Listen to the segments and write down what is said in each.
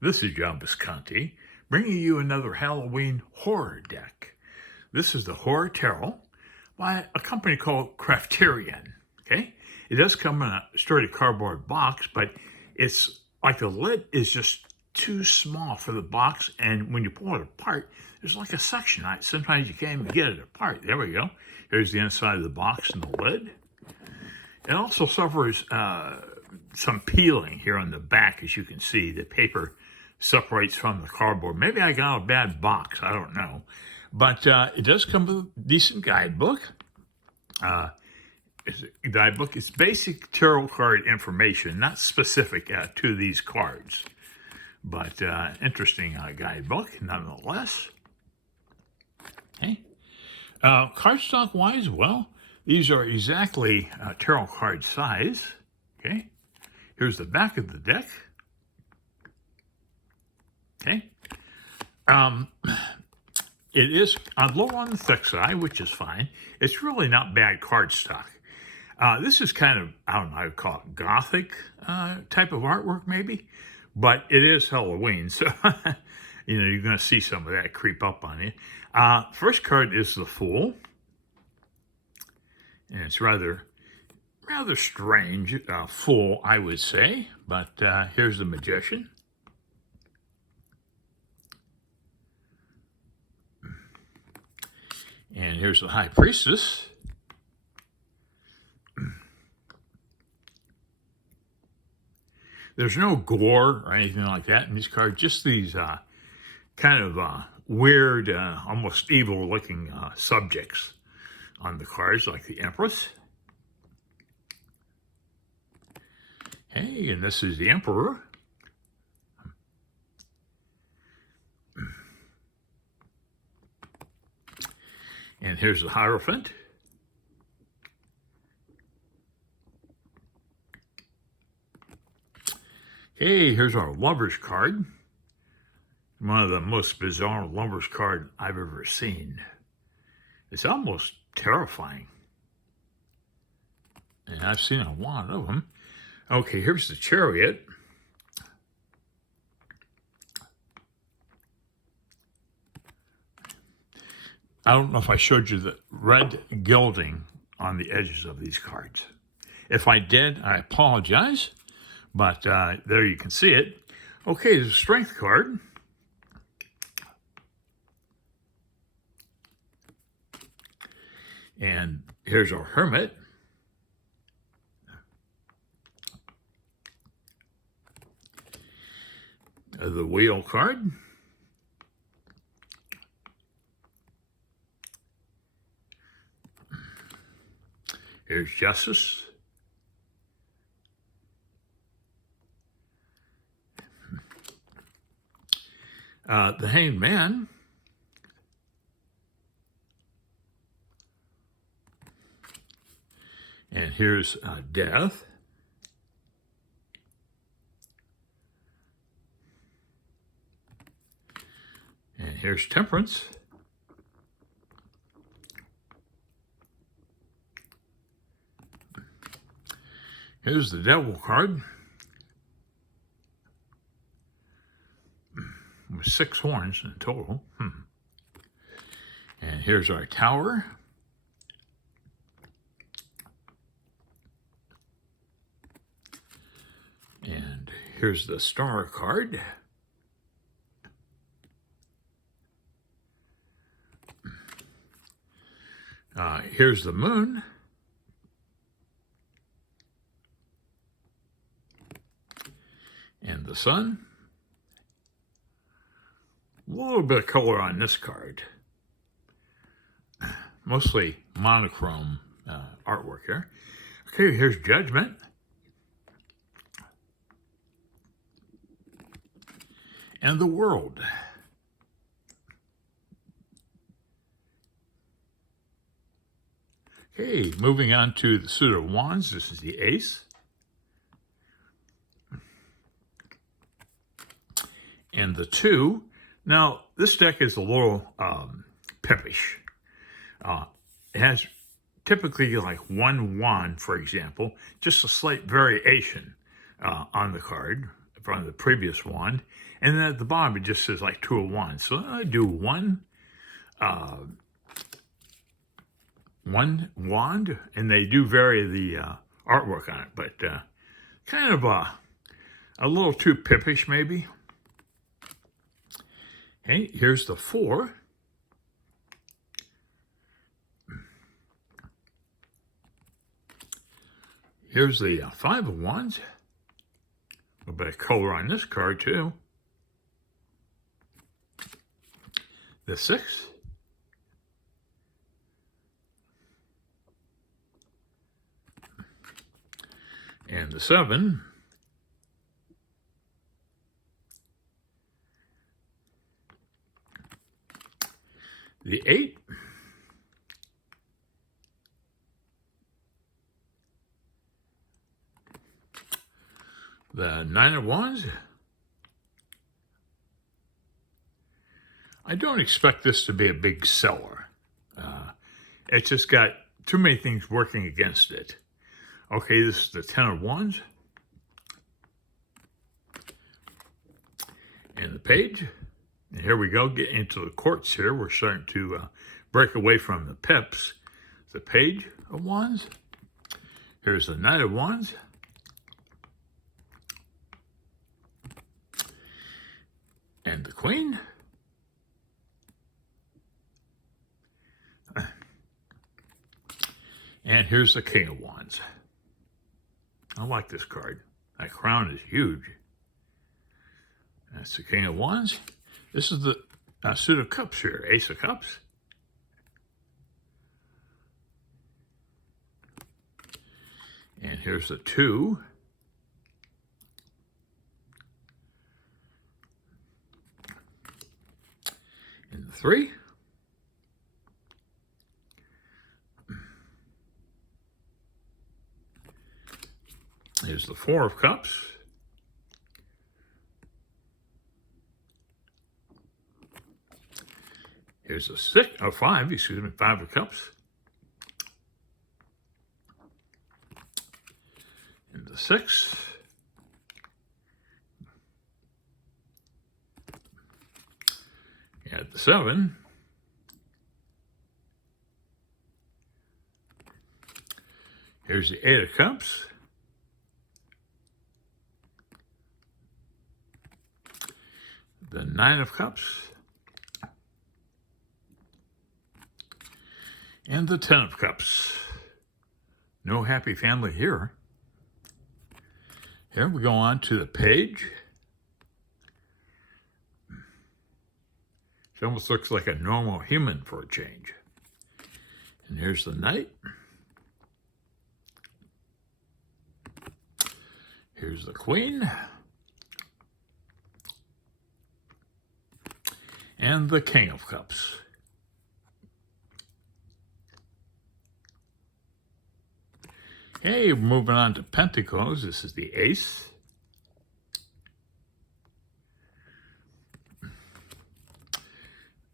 This is John Visconti, bringing you another Halloween horror deck. This is the Horror Tarot by a company called Crafterian. Okay, it does come in a sturdy cardboard box, but it's like the lid is just too small for the box, and when you pull it apart, there's like a section. Sometimes you can't even get it apart. There we go. Here's the inside of the box and the lid. It also suffers some peeling here on the back, as you can see. The paper separates from the cardboard. Maybe I got a bad box, I don't know. But it does come with a decent guidebook. Guidebook is basic tarot card information, not specific to these cards. But interesting guidebook, nonetheless. Okay. Cardstock-wise, well, these are exactly tarot card size. Okay. Here's the back of the deck. Okay. It is a little on the thick side, which is fine. It's really not bad cardstock. This is kind of, I don't know, I would call it gothic type of artwork maybe, but it is Halloween, so you're going to see some of that creep up on you. First card is the Fool, and it's rather strange, Fool, I would say, but here's the Magician. And here's the High Priestess. There's no gore or anything like that in these cards, just these kind of weird, almost evil-looking subjects on the cards, like the Empress. Hey, and this is the Emperor. And here's the Hierophant. Hey, here's our Lover's card. One of the most bizarre Lover's card I've ever seen. It's almost terrifying. And I've seen a lot of them. Okay, here's the Chariot. I don't know if I showed you the red gilding on the edges of these cards. If I did, I apologize, but there you can see it. Okay, the Strength card. And here's our Hermit. The Wheel card. Here's Justice. The Hanged Man. And here's Death. And here's Temperance. Here's the Devil card. With 6 horns in total. And here's our Tower. And here's the Star card. Here's the Moon. And the Sun. A little bit of color on this card. Mostly monochrome artwork here. Okay, here's Judgment. And the World. Okay, moving on to the suit of wands. This is the Ace. And the 2. Now, this deck is a little pippish. It has typically like 1 wand, for example, just a slight variation on the card from the previous wand. And then at the bottom, it just says like 2 of Wands. So I do one wand, and they do vary the artwork on it, but kind of a little too pippish, maybe. Okay, here's the 4. Here's the 5 of Wands. A little bit of color on this card, too. The 6. And the 7. The 8. The 9 of Wands. I don't expect this to be a big seller. It's just got too many things working against it. Okay, this is the 10 of Wands. And the page. And here we go, getting into the courts here. We're starting to break away from the pips. The page of Wands. Here's the Knight of Wands. And the Queen. And here's the King of Wands. I like this card. That crown is huge. That's the King of Wands. This is the Suit of Cups here, Ace of Cups. And here's the 2. And the 3. Here's the 4 of Cups. Here's a 5 of Cups. And the 6. And the 7. Here's the 8 of Cups. The 9 of Cups. And the 10 of Cups. No happy family here. Here we go on to the page. She almost looks like a normal human for a change. And here's the Knight. Here's the Queen. And the King of Cups. Okay, moving on to Pentacles. This is the Ace.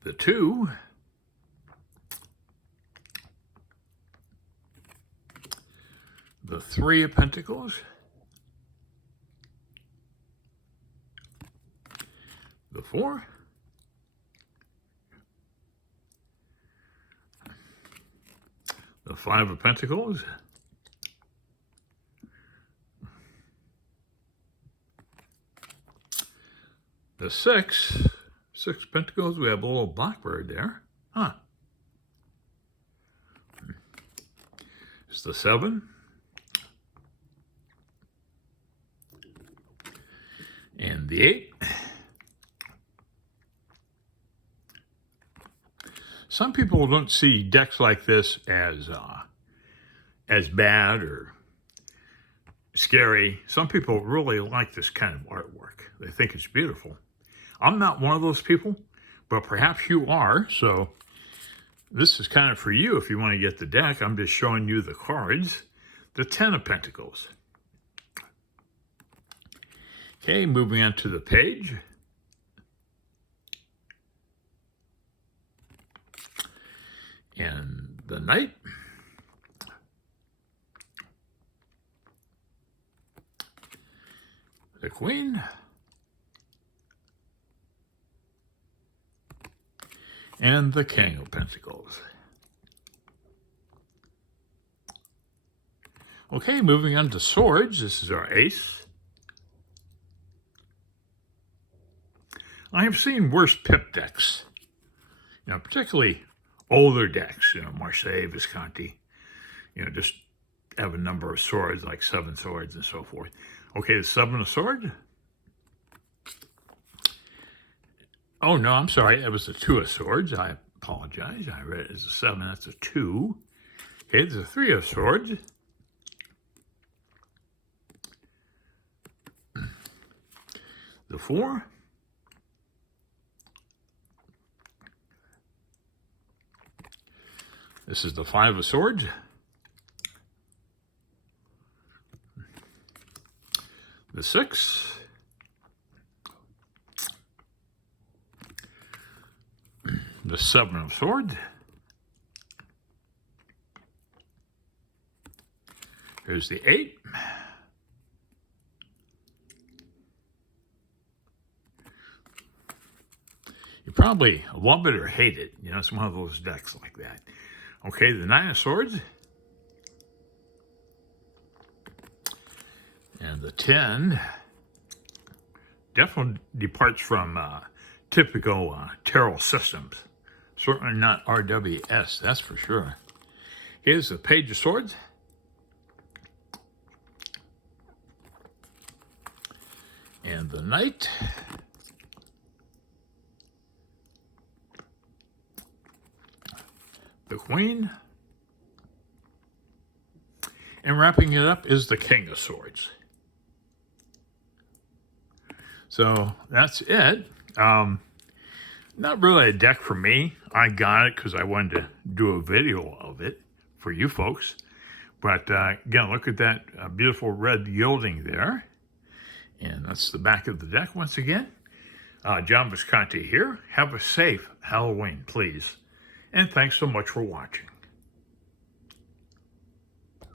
The 2. The 3 of Pentacles. The 4. The 5 of Pentacles. The 6 of Pentacles, we have a little blackbird there. Huh. It's the 7. And the 8. Some people don't see decks like this as bad or scary. Some people really like this kind of artwork. They think it's beautiful. I'm not one of those people, but perhaps you are. So this is kind of for you if you want to get the deck. I'm just showing you the cards. The 10 of Pentacles. Okay, moving on to the page. And the Knight. The Queen. And the King of Pentacles. Okay, moving on to swords. This is our ace. I have seen worse pip decks, particularly older decks, Marseille, Visconti, just have a number of swords, like 7 swords and so forth. Okay, the 7 of swords. Oh, no, I'm sorry. It was the 2 of swords. I apologize. I read it as a 7. That's a 2. Okay, there's a 3 of swords. The 4. This is the 5 of swords. The 6. The 7 of swords. Here's the 8. You probably love it or hate it. It's one of those decks like that. Okay, the 9 of swords. And the 10 definitely departs from typical tarot systems. Certainly not RWS, that's for sure. Here's the Page of Swords. And the Knight. The Queen. And wrapping it up is the King of Swords. So that's it. Not really a deck for me. I got it because I wanted to do a video of it for you folks. But again, look at that beautiful red gilding there. And that's the back of the deck once again. John Visconti here. Have a safe Halloween, please. And thanks so much for watching.